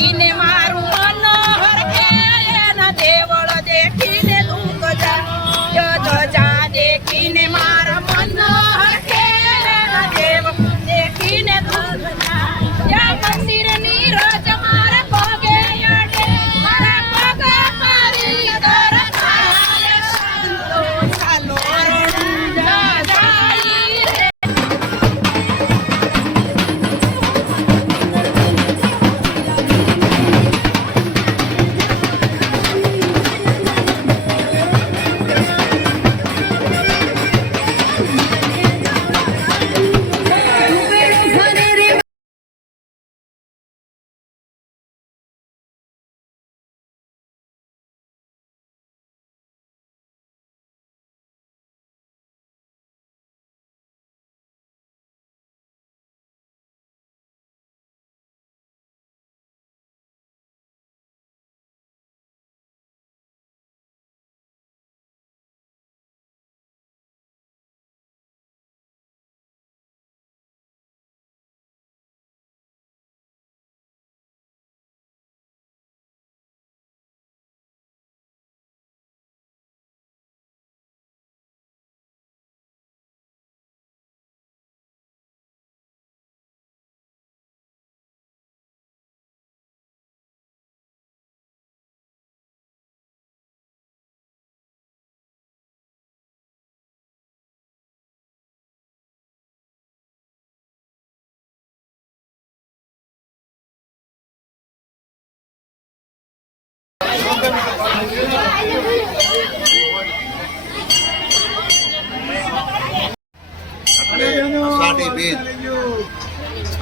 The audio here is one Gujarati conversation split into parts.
દેખીને મારું મન હરખે એના દેવળ દેખીને દુઃખ જા દેખીને મારા મન હરખે એના દેવળ દેખીને દુઃખ જા મંદિરની રજ મારા પગે અડે મારા પગ મારી દર ખાલે સંતો ચાલો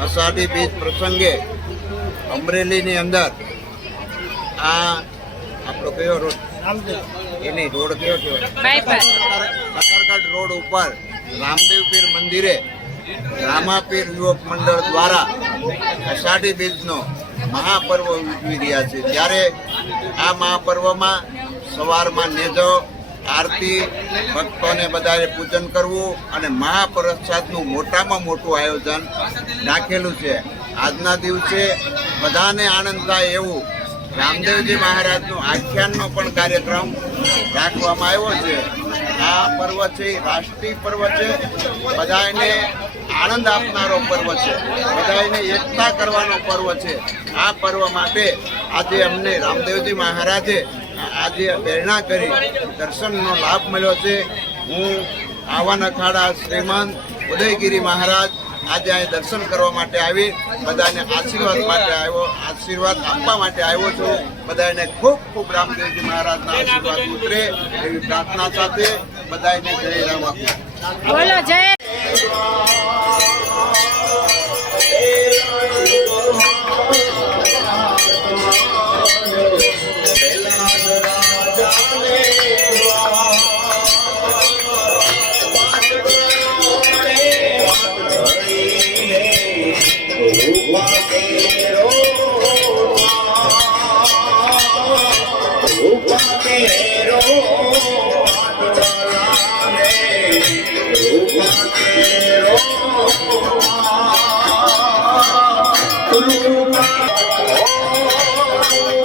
અષાઢી બીજ પ્રસંગે અમરેલીની અંદર આ આપણો કયો રોડ એની રોડ કયો સતરગઢ રોડ ઉપર રામદેવ પીર મંદિરે રામાપીર યુવક મંડળ દ્વારા અષાઢી બીજનો મહાપર્વ ઉજવી રહ્યા છે। ત્યારે આ મહાપર્વમાં સવારમાં નેજો આરતી ભક્તોને બધાએ પૂજન કરવું અને મહાપ્રસાદનું મોટામાં મોટું આયોજન રાખેલું છે। આજના દિવસે બધાને આનંદ થાય એવું રામદેવજી મહારાજનું આખ્યાનનો પણ કાર્યક્રમ રાખવામાં આવ્યો છે। આ પર્વ છે રાષ્ટ્રીય પર્વ છે, બધાને આનંદ આપનારો પર્વ છે, બધાને એકતા કરવાનો પર્વ છે। આ પર્વ માટે આજે અમને રામદેવજી મહારાજે આજે પ્રેરણા કરી દર્શનનો લાભ મળ્યો છે। હું આવાન અખાડા શ્રીમંત ઉદયગીરી મહારાજ આજે અહીં દર્શન કરવા માટે આવી બધાને આશીર્વાદ આપવા માટે આવ્યો છું। બધાને ખૂબ ખૂબ રામદેવજી મહારાજના આશીર્વાદ ઉતરે એવી પ્રાર્થના સાથે બધાને જય રામ આપું। બોલો જય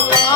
Oh